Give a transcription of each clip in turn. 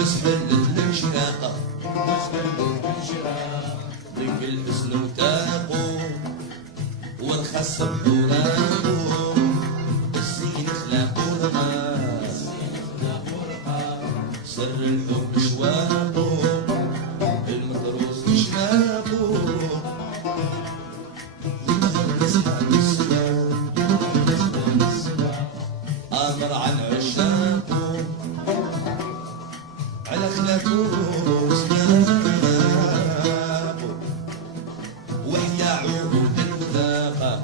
بس حلت الانشراقة ضيق الحسن وتاقو والخص بحوراقو الزين خلاقو رقا سر الحب شواقو المطروس شناقو امر عن عشاقو على خلاقو سياقو وحيا عهود الوثاقة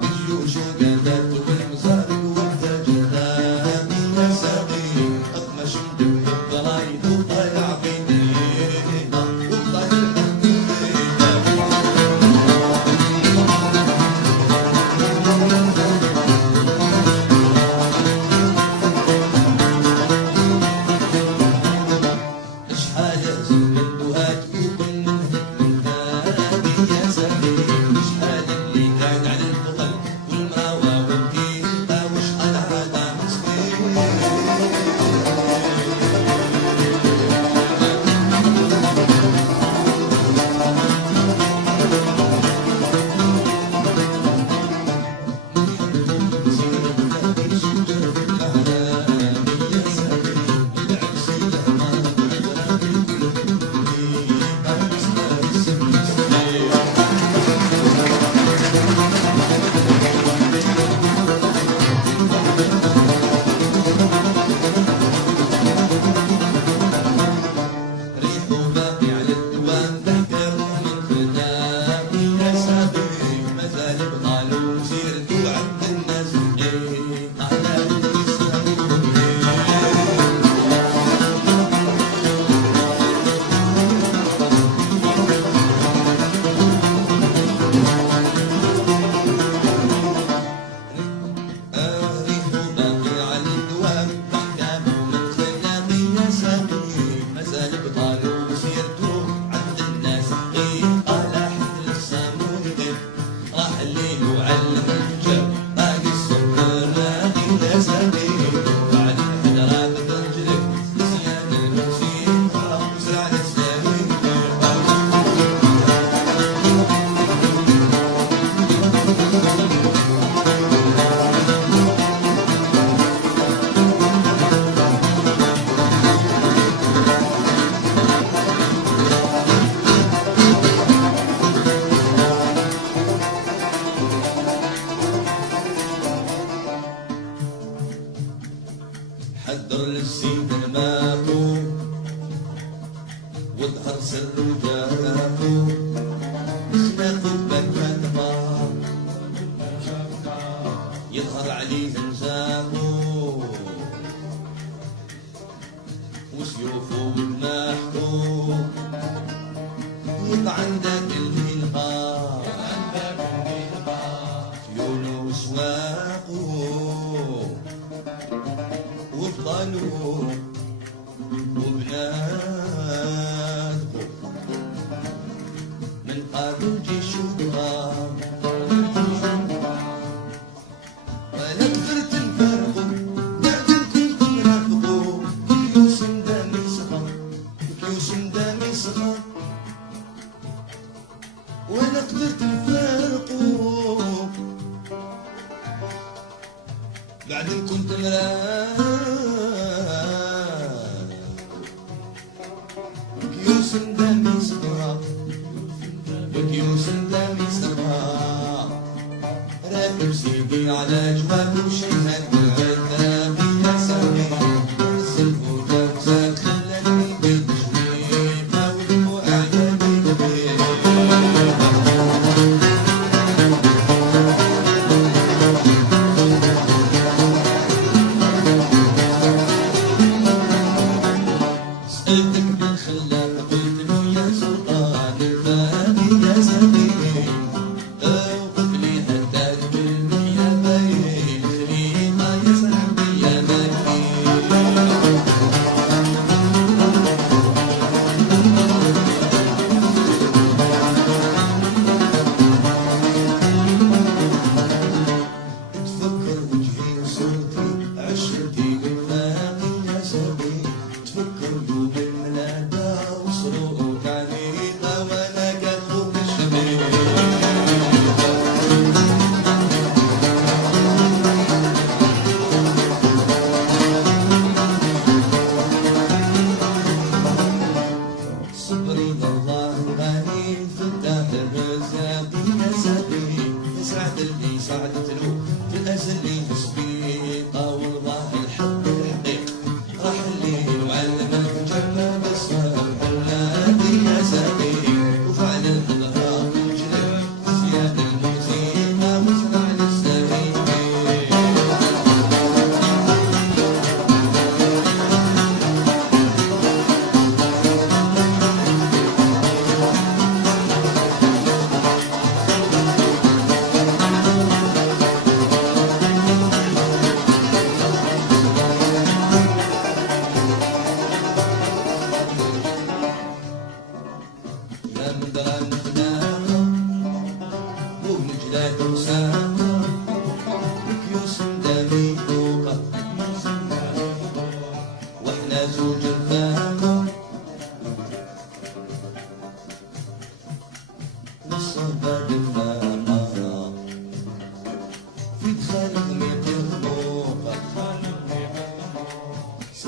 بالجيوش وقادات والمزارق والتجدات يا ساقي اطمش مدب الضرايب وطالع بيدينا وطالع حضر للزين الماقو واظهر سر وجاهو خلاقو بكتبا يظهر عليه انزاقو وسيوفو وجناحو يطعن ذاك الهلقا خيولو وسواقو وبطلوا وبناتكم من قبل جيش وضغام ولا قدرت نفرقوا بعدين كنتم رافقوا كيوس مدامي صغار كيوس مدامي صغار ولا قدرت نفرقوا بعدين كنتم رافقوا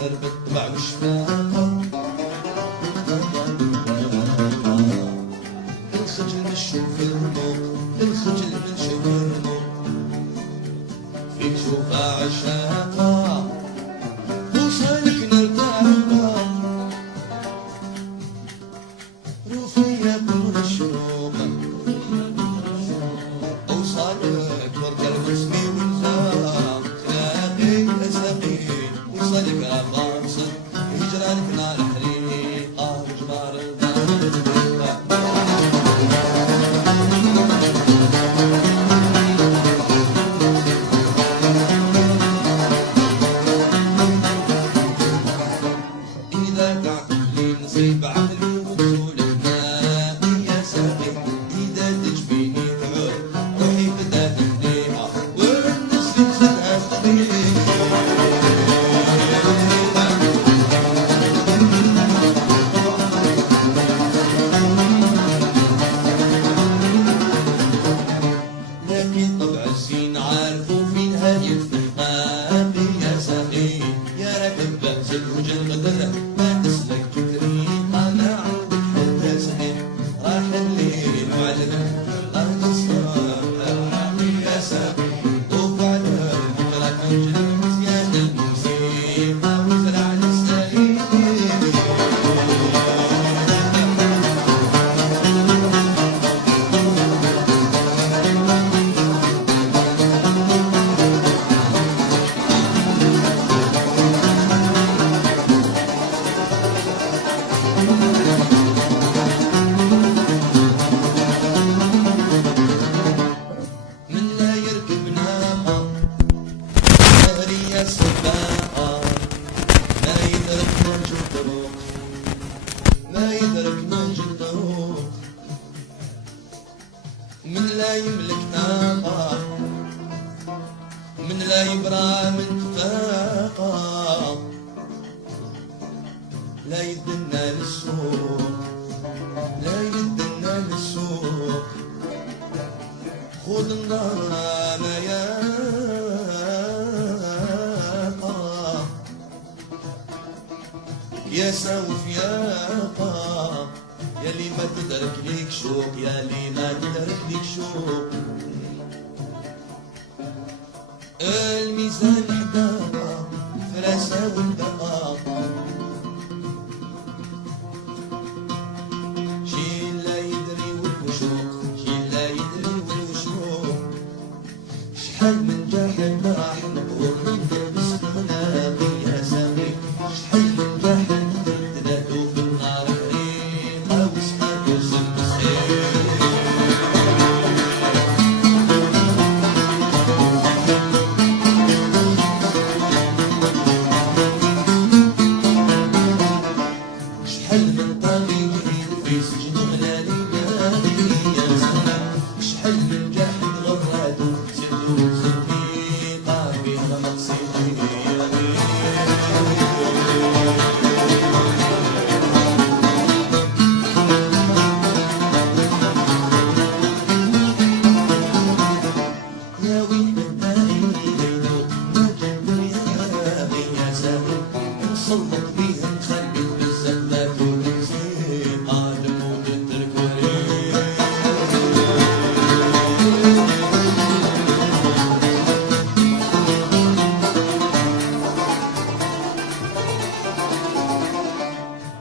سرب الطبع والشفاقة الخجل من شوف الرموق الخجل من شوف الرموق فيك شوفها عشاقة وصالك نرتاقة روفية بنور الشروق أوصالك ورد المسمي والزاق تلاقي أساقي وصالك أفاصل هجرانك نار حريقة وجمار الدار نصيب عقلي وبطولك ماء يا ساقي إذا تجفيني تعود روحي بدها تهنيها والنصف خدها تقريبا لكن طبع الزين عارفو فين هاي الفحماقي يا ساقي يا راكب بأس الوجه الغدر ما تسلك ما يدرك نهج الطرق من لا يملك ناقة من لا يبرى من تفاقة لا يدنا للسوق لا يدنا للسوق خذ النار ما ياقة يا سوف ياقة ياللي ما تدرك ليك شوق ياللي ما تدرك ليك شوق الميزان حداها فراسة والبقاء شي لا يدري والوشوق شي لا يدري والوشوق شحال من جاحد راح نقول من لابس مناقي يا سامي شحال من جاحد تنادوا في النار حريقة وصحاب يوسف بالخير شحال من طبيب في سجن غلالي نادي يا سامي شحال من جاحد غرادو سدو صديقة فيها مقصدي يا ويل بدائي ليلو ما جندر يا سامي نسلط بيها نخلي بالزلات ونزيد آدم ونترك وريد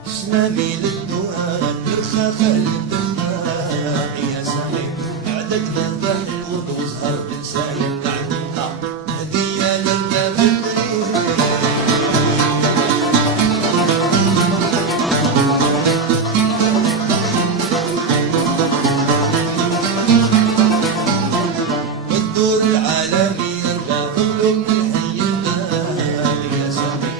سنامي للدوان بالخفا للدماغ يا سامي اعددنا ذاك الوضع وسهر بنساي قعدنا هدية للكافرين والدور العالمي يرقى ظله من الحي الماغي يا سامي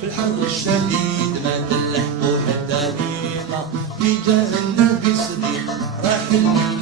في الحر الشديد ما تلحقوا حتى دقيقة في جاه النبي صديق راح المين